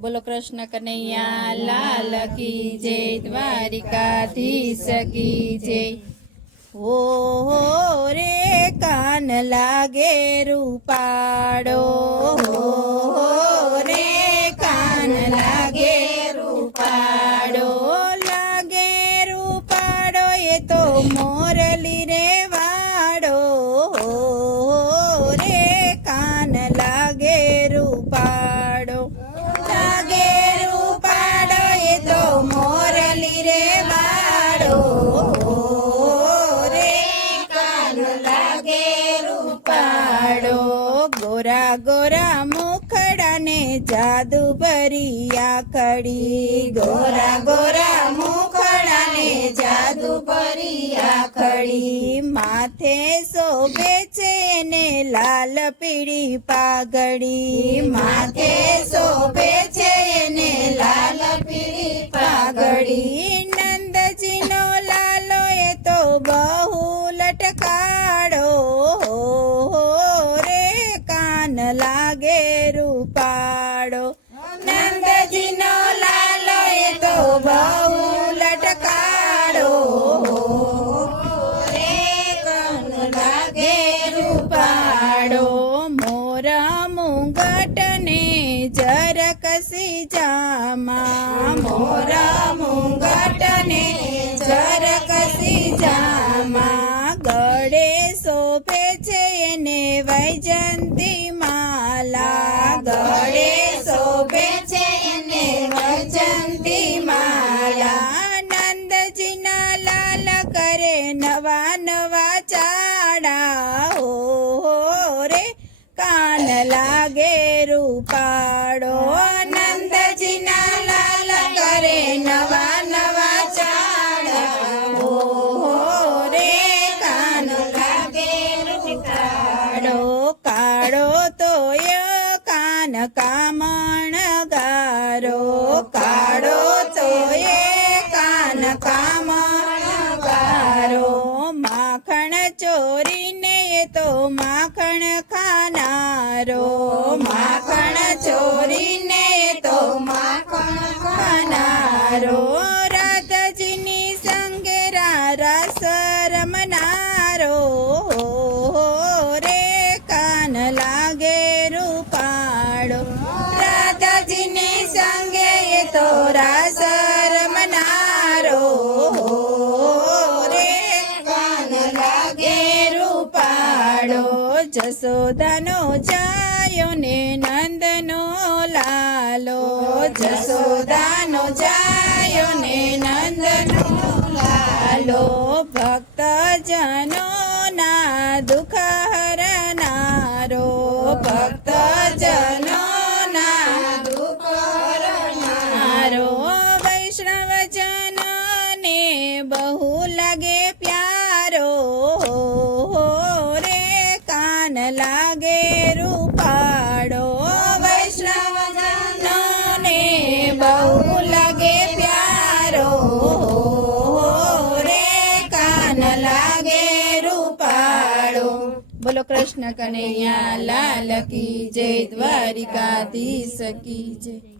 बोलो कृष्ण कन्हैया लाल की जय, द्वारिकाधीश की जय। हो रे कान लागे रूपाड़ो, हो रे कान लागे रूपाड़ो, लागे रूपाड़ो ये तो मोरली रे वाड़ो, हो रे कान लागे रूपाड़ो, लागे रूपाड़ो ये तो मोरली रे वाड़ो, गोरा गोरा मुखड़ा ने जादू भरी आखड़ी, गोरा गोरा मुखड़ा ने जादू भरी आखड़ी, माथे शोभे छे ने लाल पीड़ी पागड़ी, माथे शोभे छे ने लाल पीड़ी पागड़ी, नंदजी नो लालो ये तो बहु लटकाड़ो, लागे रूपाड़ो, नंदजी नो लालो ये तो बहु लटकाड़ो, रे कान लागे रूपाड़ो, मोरा मुंगट ने जरकसी जामा, मोरा मुंगट ने जरकसी जामा, गळे शोभे छे ने वैजंती माला, गळे शोभे छे ने वैजंती माला, नंदजी ना लाल करे नवा नवा चाड़ा, हो रे कान लागे रूपाड़ो, नंदजी ना लाल करे नवा नवा चाड़ा, हो रे कान लागे रूपाड़ो, काड़ो तो यो कान कामण गारो, काड़ो तो ये कान कामण गारो, माखण चोरी ने ये तो माखण खानारो, माखण चोरी ने ये तो माखण खानारो, राधाजी नी संगे रास रमनारो, रे कान लागे रूपाड़ो, राधाजी ने संगे ये तो रास रमनारो, रे कान लागे रूपाड़ो, जसोदानो जायो ने नंदनो लालो, जसोदानो जायो ने नंदनो लालो, भक्त जनो ना दुख हरनारो, भक्त जनो ना दुख हरनारो, वैष्णव जनो ने बहु लगे प्यारो, रे कान लागे रूपाड़ो, वैष्णव जनो ने बहु लगे प्यारो, रे कान लागे रूपाड़ो। बोलो कृष्ण कन्हैया लाल की जय, द्वारिकाधीश की जय।